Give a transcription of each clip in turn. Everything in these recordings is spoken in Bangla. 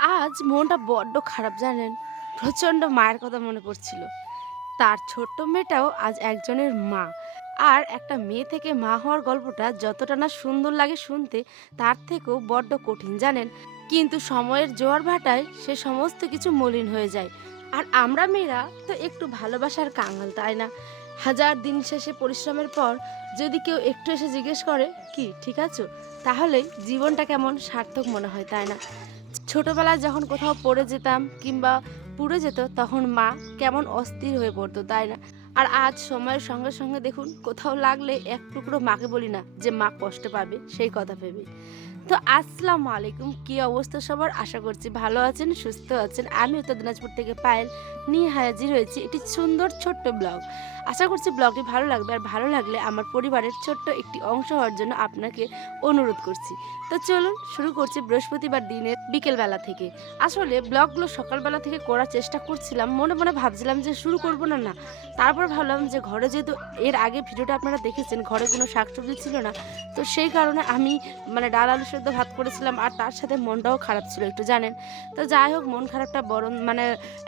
আজ মনটা বড্ড খারাপ, জানেন? প্রচণ্ড মায়ের কথা মনে পড়ছিল। তার ছোট্ট মেয়েটাও আজ একজনের মা। আর একটা মেয়ে থেকে মা হওয়ার গল্পটা যতটা না সুন্দর লাগে শুনতে, তার থেকেও বড্ড কঠিন, জানেন? কিন্তু সময়ের জোয়ার ভাটায় সে সমস্ত কিছু মলিন হয়ে যায়। আর আমরা মেয়েরা তো একটু ভালোবাসার কাঙাল, তাই না? হাজার দিন শেষে পরিশ্রমের পর যদি কেউ একটু এসে জিজ্ঞেস করে, কি, ঠিক আছো? তাহলে জীবনটা কেমন সার্থক মনে হয়, তাই না? ছোটবেলায় যখন কোথাও পড়ে যেতাম কিংবা পুড়ে যেত, তখন মা কেমন অস্থির হয়ে পড়তো, তাই না? আর আজ সময়ের সঙ্গে সঙ্গে দেখুন, কোথাও লাগলে এক টুকরো মাকে বলি না যে মা কষ্ট পাবে, সেই কথা ভেবে। তো আসসালামু আলাইকুম, কি অবস্থা সবার? আশা করছি ভালো আছেন, সুস্থ আছেন। আমি উত্তর দিনাজপুর থেকে পায়েল নিয়ে হাজির হয়েছি একটি সুন্দর ছোট্ট ব্লগ। আশা করছি ব্লগটি ভালো লাগবে আর ভালো লাগলে আমার পরিবারের ছোট্ট একটি অংশ হওয়ার জন্য আপনাকে অনুরোধ করছি। তো চলুন শুরু করছি বৃহস্পতিবার দিনের বিকেলবেলা থেকে। আসলে ব্লগগুলো সকালবেলা থেকে করার চেষ্টা করছিলাম, মনে মনে ভাবছিলাম যে শুরু করব না না। তারপর ভাবলাম যে ঘরে যেহেতু এর আগে ভিডিওটা আপনারা দেখেছেন, ঘরে কোনো শাকসবজি ছিল না। তো সেই কারণে আমি মানে ডাল, আলু সেদ্ধ ভাত করেছিলাম আর তার সাথে মনটাও খারাপ ছিল একটু, জানেন? তো যাই হোক, মন খারাপটা বড় মানে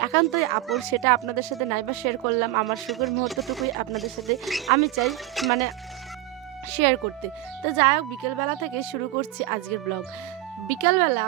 একান্তই আপন, সেটা আপনাদের সাথে নাইবা শেয়ার করলাম। আমার সুখের মুহূর্তটুকুই আপনাদের সাথে আমি চাই মানে শেয়ার করতে। তো যাই হোক, বিকেলবেলা থেকে শুরু করছি আজকের ব্লগ বিকালবেলা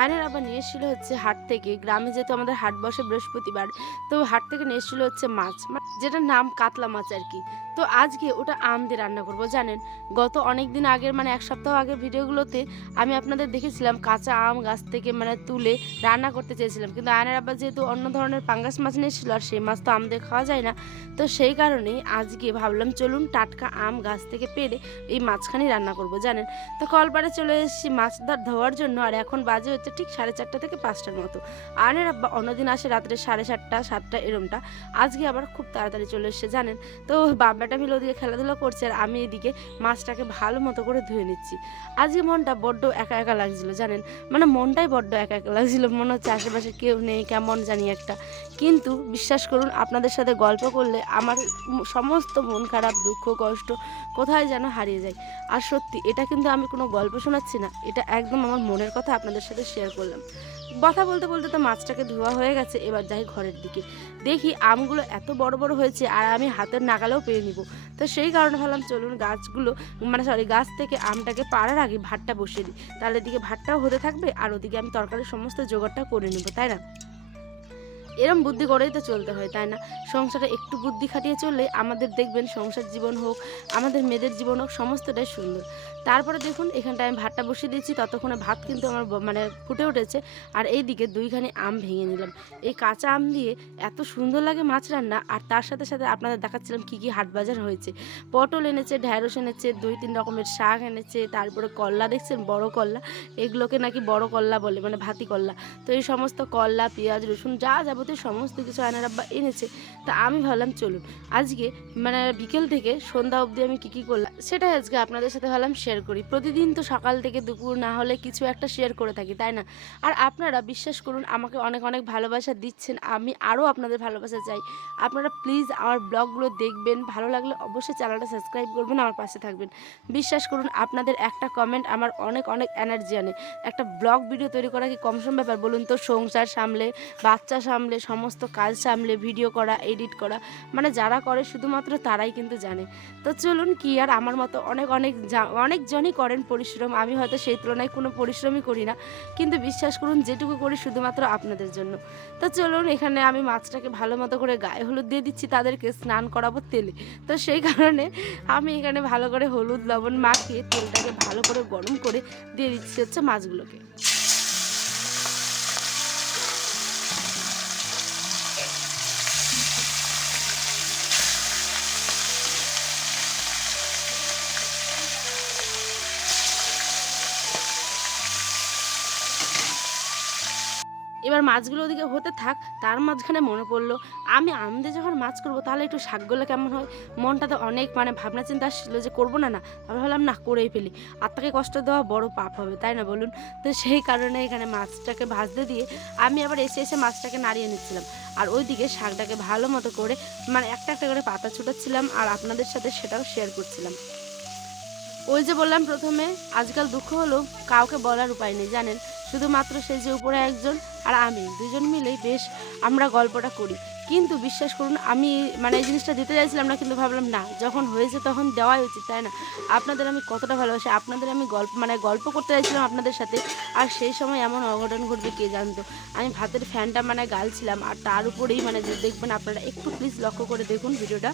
আয়নের আবার নিয়ে এসেছিল হচ্ছে হাট থেকে। গ্রামে যেহেতু আমাদের হাট বসে বৃহস্পতিবার, তো হাট থেকে নিয়ে এসেছিল হচ্ছে মাছ। যেটার নাম কাতলা মাছ আর কি। তো আজকে ওটা আম দিয়ে রান্না করব, জানেন? গত অনেক দিন আগের মানে এক সপ্তাহ আগের ভিডিওগুলোতে আমি আপনাদের দেখেছিলাম কাঁচা আম গাছ থেকে মানে তুলে রান্না করতে চেয়েছিলাম। কিন্তু আয়নের আবার যেহেতু অন্য ধরনের পাঙ্গাস মাছ নিয়েছিল আর সেই মাছ তো আম দিয়ে খাওয়া যায় না, তো সেই কারণেই আজকে ভাবলাম চলুন টাটকা আম গাছ থেকে পেরে এই মাছখানি রান্না করব, জানেন? তো কলপাড়ে চলে এসেছি মাছ ধর ধোয়ার জন্য, আর এখন বাজে হচ্ছে ঠিক সাড়ে চারটা থেকে পাঁচটার মতো। আয়নের আব্বা অন্যদিন আসে রাত্রে সাড়ে সাতটা সাতটা এরমটা। আজকে আবার খুব তাড়াতাড়ি চলে এসেছে, জানেন? তো বাবাটা মিলে ওদিকে খেলাধুলা করছে আর আমি এদিকে মাছটাকে ভালো মতো করে ধুয়ে নিচ্ছি। আজকে মনটা বড্ড একা একা লাগছিল, জানেন? মানে মনটাই বড্ড একা একা লাগছিল, মনে হচ্ছে আশেপাশে কেউ নেই, কেমন জানি একটা। কিন্তু বিশ্বাস করুন, আপনাদের সাথে গল্প করলে আমার সমস্ত মন খারাপ, দুঃখ, কষ্ট কোথায় যেন হারিয়ে যায়। আর সত্যি, এটা কিন্তু আমি কোনো গল্প শোনাচ্ছি না, এটা একদম আমার মনের কথা আপনাদের সাথে শেয়ার করলাম। কথা বলতে বলতে তো মাছটাকে ধোয়া হয়ে গেছে, এবার যাই ঘরের দিকে। দেখি আমগুলো এত বড় বড় হয়েছে আর আমি হাতের নাগালেও পেয়ে নিব। তো সেই কারণে ভাবলাম চলুন গাছগুলো মানে সরি গাছ থেকে আমটাকে পাড়ার আগে ভাতটা বসিয়ে দিই। তাহলে এদিকে ভাতটাও হতে থাকবে আর ওদিকে আমি তরকারির সমস্ত জোগাড়টা করে নেব, তাই না? এরম বুদ্ধি করেই তো চলতে হয়, তাই না? সংসারে একটু বুদ্ধি খাটিয়ে চললে আমাদের দেখবেন সংসার জীবন হোক, আমাদের মেয়েদের জীবন হোক, সমস্তটাই সুন্দর। তারপরে দেখুন, এখানটায় আমি ভাতটা বসিয়ে দিয়েছি, ততক্ষণে ভাত কিন্তু আমার মানে ফুটে উঠেছে, আর এই দিকে দুইখানি আম ভেঙে নিলাম। এই কাঁচা আম দিয়ে এত সুন্দর লাগে মাছ রান্না, আর তার সাথে সাথে আপনাদের দেখাচ্ছিলাম কী কী হাট বাজার হয়েছে। পটল এনেছে, ঢ্যাঁড়স এনেছে, দুই তিন রকমের শাক এনেছে, তারপরে কল্লা দেখছেন, বড় কল্লা, এগুলোকে নাকি বড় কল্লা বলে মানে ভাতি কল্লা। তো এই সমস্ত কল্লা, পেঁয়াজ, রসুন, যা যাবতীয় সমস্ত কিছু আয়নার আব্বা এনেছে। তা আমি ভাবলাম, চলুন। আজকে মানে বিকেল থেকে সন্ধ্যা অবধি আমি কী কী করলাম? সেটাই আজকে আপনাদের সাথে ভাবলাম শেয়ার করি। প্রতিদিন তো সকাল থেকে দুপুর না হলে কিছু একটা শেয়ার করে থাকি, তাই না? আর আপনারা বিশ্বাস করুন, আমাকে অনেক অনেক ভালোবাসা দিচ্ছেন, আমি আরও আপনাদের ভালোবাসা চাই। আপনারা প্লিজ আমার ব্লগগুলো দেখবেন, ভালো লাগলে অবশ্যই চ্যানেলটা সাবস্ক্রাইব করবেন, আমার পাশে থাকবেন। বিশ্বাস করুন, আপনাদের একটা কমেন্ট আমার অনেক অনেক এনার্জি আনে। একটা ব্লগ ভিডিও তৈরি করা কি কম সম ব্যাপার বলুন তো? সংসার সামলে, বাচ্চা সামলে, সমস্ত কাজ সামলে ভিডিও করা এডিট করা মানে যারা করে শুধুমাত্র তারাই কিন্তু জানে। তো চলুন কি আর আমার মতো অনেক অনেক অনেকজনই করেন পরিশ্রম। আমি হয়তো সেই তুলনায় কোনো পরিশ্রমই করি না। কিন্তু বিশ্বাস করুন, যেটুকু করি শুধুমাত্র আপনাদের জন্য। তো চলুন, এখানে আমি মাছটাকে ভালো মতো করে গায়ে হলুদ দিয়ে দিচ্ছি, তাদেরকে স্নান করাবো তেলে। তো সেই কারণে আমি এখানে ভালো করে হলুদ, লবণ মাখিয়ে তেলটাকে ভালো করে গরম করে দিয়ে দিচ্ছি হচ্ছে মাছগুলোকে। এবার মাছগুলো ওদিকে হতে থাক, তার মাঝখানে মনে পড়ল, আমি আমদে যখন মাছ করব, তাহলে একটু শাকগুলো কেমন হয়? মনটাতে অনেক মানে ভাবনা চিন্তা আসছিল যে করব না না। আমি ভাবলাম, না, করেই ফেলি। আত্মাকে কষ্ট দেওয়া বড় পাপ হবে, তাই না বলুন? তো সেই কারণে এখানে মাছটাকে ভাজতে দিয়ে আমি আবার এসে এসে মাছটাকে নাড়িয়ে নিচ্ছিলাম। আর ওইদিকে শাকটাকে ভালো মতো করে মানে একটা একটা করে পাতা ছুটাচ্ছিলাম আর আপনাদের সাথে সেটাও শেয়ার করছিলাম। ওই যে বললাম প্রথমে, আজকাল দুঃখ হলো, কাউকে বলার উপায় নেই, জানেন? শুধুমাত্র সেই যে উপরে একজন আর আমি, দুজন মিলেই বেশ আমরা গল্পটা করি। কিন্তু বিশ্বাস করুন, আমি মানে এই জিনিসটা দিতে চাইছিলাম না, কিন্তু ভাবলাম না, যখন হয়েছে তখন দেওয়াই উচিত, তাই না? আপনাদের আমি কতটা ভালোবাসি, আপনাদের আমি গল্প মানে গল্প করতে চাইছিলাম আপনাদের সাথে, আর সেই সময় এমন অঘটন ঘটবে, কে জানতো? আমি ভাতের ফ্যানটা মানে গালছিলাম, আর তার উপরেই মানে দেখবেন আপনারা, একটু প্লিজ লক্ষ্য করে দেখুন ভিডিওটা।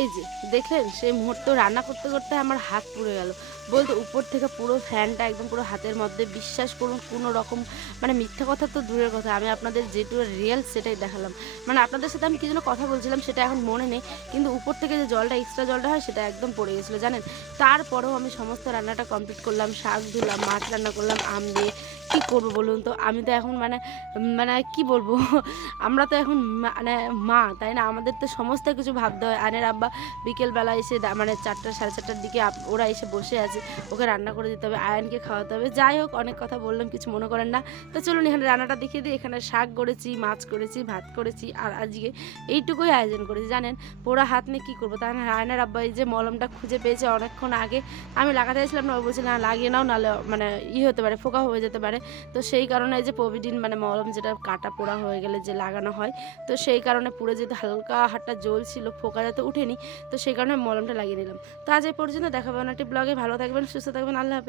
এই যে, দেখলেন, সেই মুহূর্ত রান্না করতে করতে আমার হাত পুড়ে গেল। বলতে উপর থেকে পুরো ফ্যানটা একদম পুরো হাতের মধ্যে বিশ্বাস করুন, কোনো রকম মানে মিথ্যা কথা তো দূরের কথা, আমি আপনাদের যেটুকু রিয়েল সেটাই দেখালাম। মানে আপনাদের সাথে আমি কি যেন কথা বলছিলাম সেটা এখন মনে নেই, কিন্তু উপর থেকে যে জলটা এক্সট্রা জলটা হয়, সেটা একদম পড়ে গেছিল, জানেন? তারপরেও আমি সমস্ত রান্নাটা কমপ্লিট করলাম, শাক ধুলাম, মাছ রান্না করলাম, আম দিয়ে। কী করব বলুন তো? আমি তো এখন মানে মানে কি বলব? আমরা তো এখন মানে মা, তাই না? আমাদের তো সমস্ত কিছু ভাবতে হয় আনের আব্বা বিকেলবেলা এসে মানে চারটা সাড়ে চারটার দিকে ওরা এসে বসে আছে। ওকে রান্না করে দিতে হবে, আয়নকে খাওয়াতে হবে। যাই হোক, অনেক কথা বললাম, কিছু মনে করেন না। তো চলুন, এখানে রান্নাটা দেখিয়ে দিই। এখানে শাক করেছি, মাছ করেছি, ভাত করেছি, আর আজকে এইটুকুই আয়োজন করেছি। জানেন, পোড়া হাত নিয়ে কী করব? তাই না আয়নের আব্বা এই যে মলমটা খুঁজে পেয়েছে অনেকক্ষণ আগে। আমি লাগাতে চাইছিলাম না, ও বলছে, না, লাগিয়ে নাও নাহলে মানে ই হতে পারে, ফোকা হয়ে যেতে পারে। তো সেই কারণে যে প্রভিডিন মানে মলম যেটা কাটা পোড়া হয়ে গেলে যে লাগানো হয়, তো সেই কারণে পুরো যেহেতু হালকা হাতটা জ্বলছিল ফোকা যাতে উঠেনি তো সেই কারণে মলমটা লাগিয়ে নিলাম। তো আজ এই পর্যন্ত দেখাবো একটি ব্লগে ভালো থাকবেন, সুস্থ থাকবেন, আল্লাহ হাফেজ।